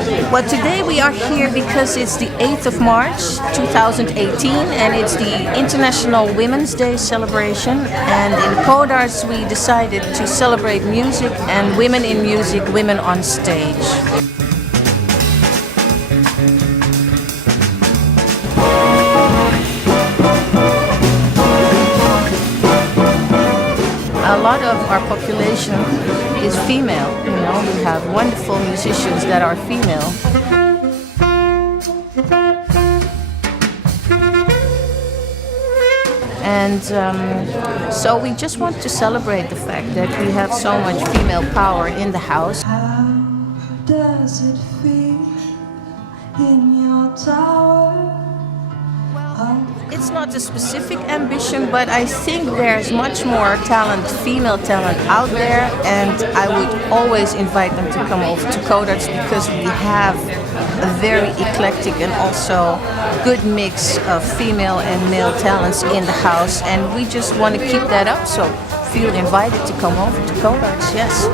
Well, today we are here because it's the 8th of March 2018 and it's the International Women's Day celebration. And in Codarts we decided to celebrate music and women in music, women on stage. A lot of our population is female, you know, we have wonderful musicians that are female. And so we just want to celebrate the fact that we have so much female power in the house. How does it feel in your tower? It's not a specific ambition, but I think there's much more talent, female talent out there, and I would always invite them to come over to Codarts because we have a very eclectic and also good mix of female and male talents in the house, and we just want to keep that up, so feel invited to come over to Codarts, yes.